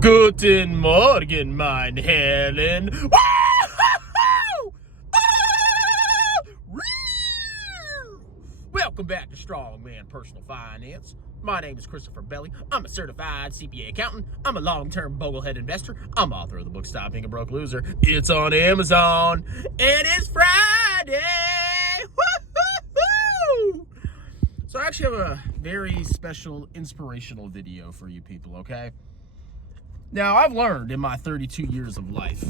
Guten Morgen, mein Herren. Welcome back to Strongman Personal Finance. My name is Christopher Belly. I'm a certified CPA accountant. I'm a long-term boglehead investor. I'm author of the book Stop Being a Broke Loser. It's on Amazon, and it's Friday. Woo-hoo-hoo! So I actually have a very special inspirational video for you people, okay? Now, I've learned in my 32 years of life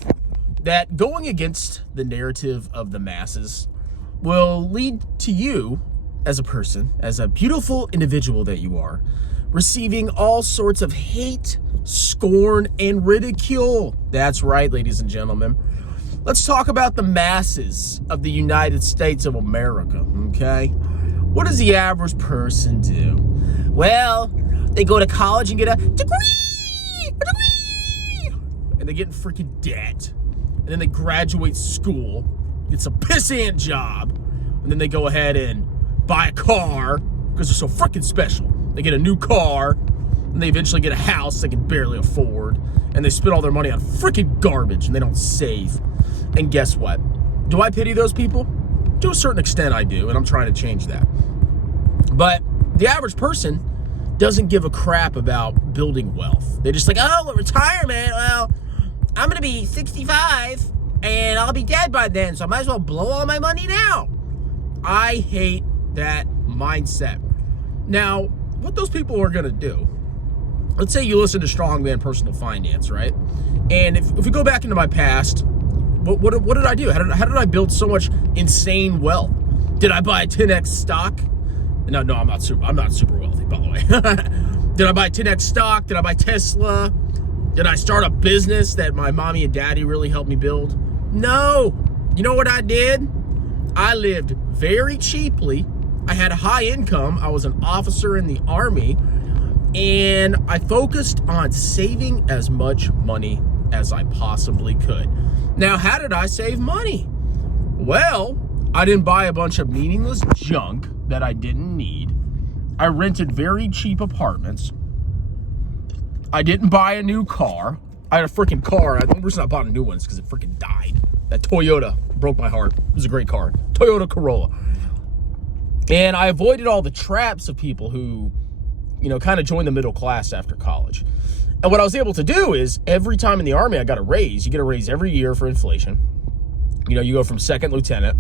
that going against the narrative of the masses will lead to you as a person, as a beautiful individual that you are, receiving all sorts of hate, scorn, and ridicule. That's right, ladies and gentlemen. Let's talk about the masses of the United States of America, okay? What does the average person do? Well, they go to college and get a degree, and they get in freaking debt. And then they graduate school, get some pissant job, and then they go ahead and buy a car because they're so freaking special. They get a new car, and they eventually get a house they can barely afford, and they spend all their money on freaking garbage, and they don't save. And guess what? Do I pity those people? To a certain extent, I do, and I'm trying to change that. But the average person doesn't give a crap about building wealth. They're just like, oh, retirement, well, I'm going to be 65, and I'll be dead by then, so I might as well blow all my money now. I hate that mindset. Now, what those people are going to do, let's say you listen to Strongman Personal Finance, right? And if we go back into my past, what did I do? How did I build so much insane wealth? Did I buy a 10x stock? No, I'm not super wealthy, by the way. Did I buy 10x stock? Did I buy Tesla? Did I start a business that my mommy and daddy really helped me build? No. You know what I did? I lived very cheaply. I had a high income. I was an officer in the Army, and I focused on saving as much money as I possibly could. Now, how did I save money? Well, I didn't buy a bunch of meaningless junk that I didn't need. I rented very cheap apartments. I didn't buy a new car. I had a freaking car. The only reason I bought a new one is because it freaking died. That Toyota broke my heart. It was a great car. Toyota Corolla. And I avoided all the traps of people who, kind of joined the middle class after college. And what I was able to do is every time in the Army I got a raise. You get a raise every year for inflation. You go from second lieutenant.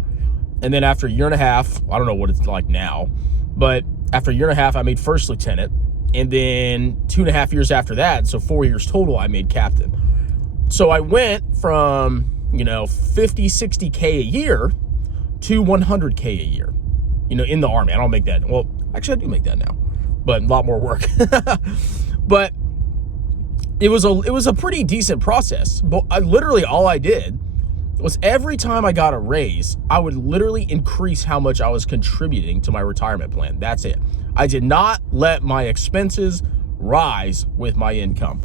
And then after a year and a half, I don't know what it's like now, but after a year and a half, I made first lieutenant. And then 2.5 years after that, so 4 years total, I made captain. So I went from, 50, 60K a year to 100K a year, in the Army. I don't make that. Well, actually, I do make that now, but a lot more work. But it was a pretty decent process. But literally all I did was every time I got a raise, I would literally increase how much I was contributing to my retirement plan. That's it. I did not let my expenses rise with my income.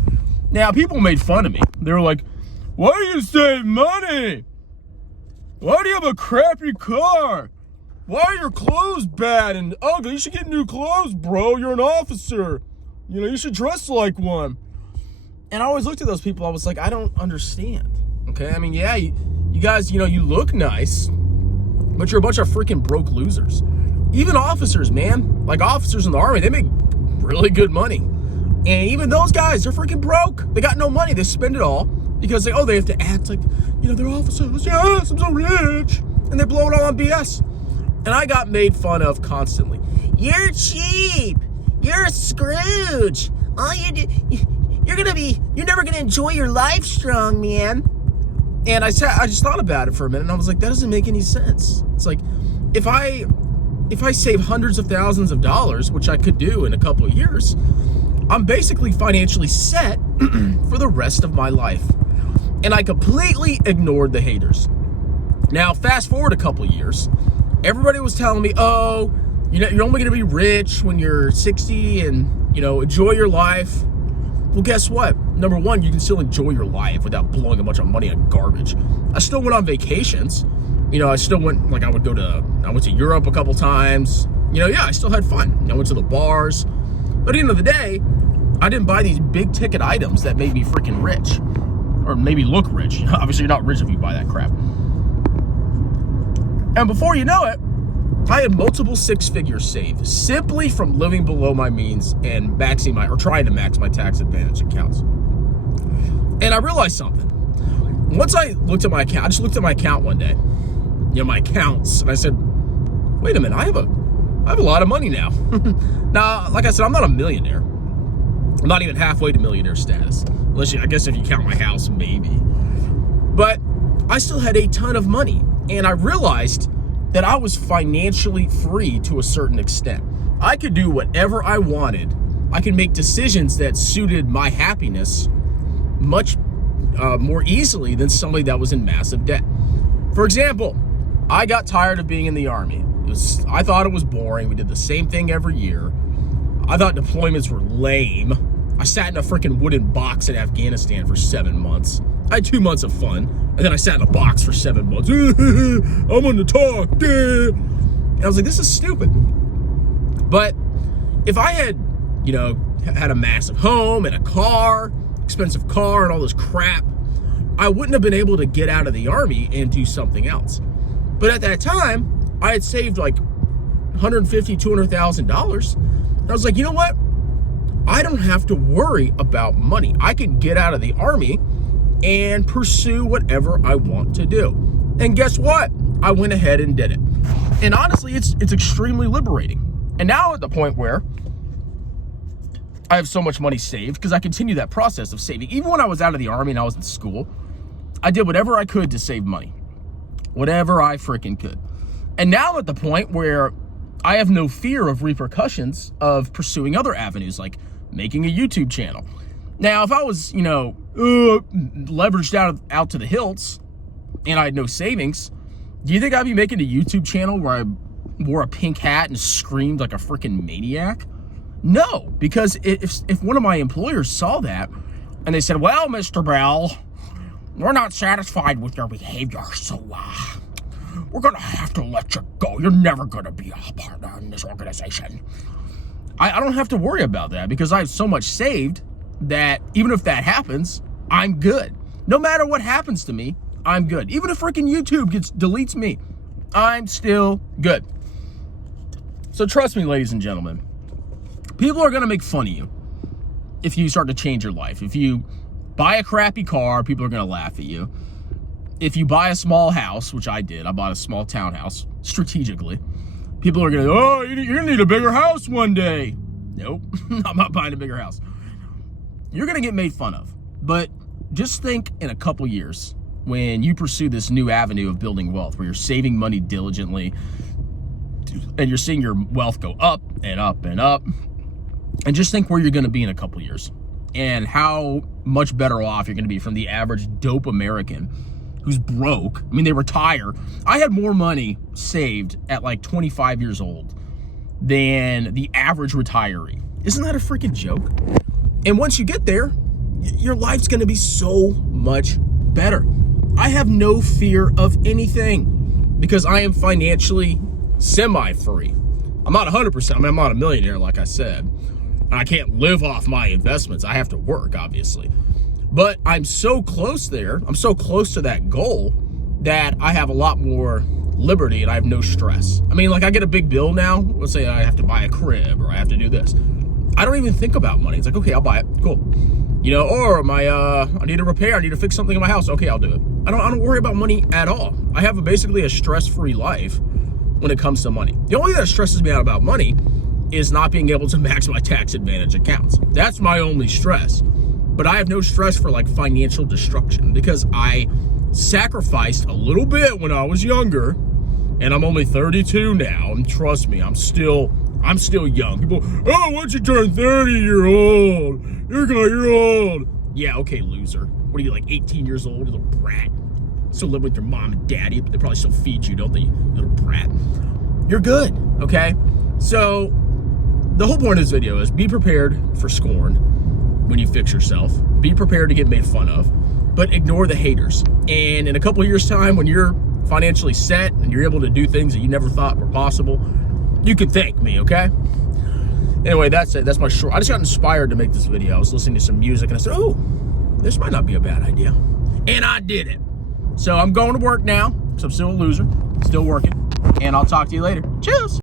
Now, people made fun of me. They were like, why do you save money? Why do you have a crappy car? Why are your clothes bad and ugly? You should get new clothes, bro. You're an officer. You should dress like one. And I always looked at those people. I was like, I don't understand. Okay, I mean, yeah, you guys, you look nice, but you're a bunch of freaking broke losers. Even officers, man, like officers in the Army, they make really good money. And even those guys, they're freaking broke. They got no money. They spend it all because they have to act like, they're officers. Yes, I'm so rich. And they blow it all on BS. And I got made fun of constantly. You're cheap. You're a Scrooge. All you do, you're never going to enjoy your life, strong man. And I just thought about it for a minute, and I was like, that doesn't make any sense. It's like, if I save hundreds of thousands of dollars, which I could do in a couple of years, I'm basically financially set for the rest of my life. And I completely ignored the haters. Now, fast forward a couple of years, everybody was telling me, oh, you're only going to be rich when you're 60 and, enjoy your life. Well, guess what? Number one, you can still enjoy your life without blowing a bunch of money on garbage. I still went on vacations. I still went, I went to Europe a couple times. I still had fun. I went to the bars. But at the end of the day, I didn't buy these big ticket items that made me freaking rich. Or maybe look rich. Obviously, you're not rich if you buy that crap. And before you know it, I had multiple six figures saved simply from living below my means and trying to max my tax advantage accounts. And I realized something. Once I looked at my account, I just looked at my account one day, my accounts, and I said, wait a minute, I have a lot of money now. Now, like I said, I'm not a millionaire. I'm not even halfway to millionaire status. I guess if you count my house, maybe. But I still had a ton of money. And I realized that I was financially free to a certain extent. I could do whatever I wanted. I could make decisions that suited my happiness much more easily than somebody that was in massive debt. For example, I got tired of being in the Army. I thought it was boring. We did the same thing every year. I thought deployments were lame. I sat in a freaking wooden box in Afghanistan for 7 months. I had 2 months of fun, and then I sat in a box for 7 months. I'm on the talk. And I was like, this is stupid. But if I had, had a massive home and a car, expensive car and all this crap, I wouldn't have been able to get out of the Army and do something else. But at that time, I had saved like $150,000, $200,000. And I was like, you know what? I don't have to worry about money. I can get out of the Army and pursue whatever I want to do. And guess what? I went ahead and did it. And honestly, it's extremely liberating. And now at the point where I have so much money saved, because I continue that process of saving. Even when I was out of the Army and I was in school, I did whatever I could to save money. Whatever I freaking could. And now I'm at the point where I have no fear of repercussions of pursuing other avenues, like making a YouTube channel. Now, if I was, leveraged out to the hilts and I had no savings, do you think I'd be making a YouTube channel where I wore a pink hat and screamed like a freaking maniac? No, because if one of my employers saw that and they said, well, Mr. Bell, we're not satisfied with your behavior, so we're going to have to let you go. You're never going to be a partner in this organization. I don't have to worry about that because I have so much saved that even if that happens, I'm good. No matter what happens to me, I'm good. Even if freaking YouTube deletes me, I'm still good. So trust me, ladies and gentlemen, people are going to make fun of you if you start to change your life. If you buy a crappy car, people are going to laugh at you. If you buy a small house, which I did, I bought a small townhouse strategically. People are going to go, oh, you're going to need a bigger house one day. Nope, I'm not buying a bigger house. You're going to get made fun of. But just think in a couple years when you pursue this new avenue of building wealth, where you're saving money diligently and you're seeing your wealth go up and up and up. And just think where you're going to be in a couple years and how much better off you're going to be from the average dope American who's broke. I mean, they retire. I had more money saved at like 25 years old than the average retiree. Isn't that a freaking joke? And once you get there, your life's going to be so much better. I have no fear of anything because I am financially semi-free. I'm not 100%. I mean, I'm not a millionaire, like I said. I can't live off my investments. I have to work, obviously. But I'm so close there. I'm so close to that goal that I have a lot more liberty and I have no stress. I mean, like I get a big bill now. Let's say I have to buy a crib or I have to do this. I don't even think about money. It's like, okay, I'll buy it. Cool. Or I need a repair. I need to fix something in my house. Okay, I'll do it. I don't worry about money at all. I have basically a stress-free life when it comes to money. The only thing that stresses me out about money is not being able to max my tax advantage accounts. That's my only stress. But I have no stress for like financial destruction because I sacrificed a little bit when I was younger and I'm only 32 now. And trust me, I'm still young. People, oh, once you turn 30, you're old. You're old. Yeah, okay, loser. What are you, like 18 years old, you little brat? Still live with your mom and daddy, but they probably still feed you, don't they, you little brat? You're good, okay? So the whole point of this video is be prepared for scorn when you fix yourself. Be prepared to get made fun of, but ignore the haters. And in a couple of years' time, when you're financially set and you're able to do things that you never thought were possible, you can thank me, okay? Anyway, that's it. That's my short. I just got inspired to make this video. I was listening to some music and I said, oh, this might not be a bad idea. And I did it. So I'm going to work now because I'm still a loser, still working. And I'll talk to you later. Cheers.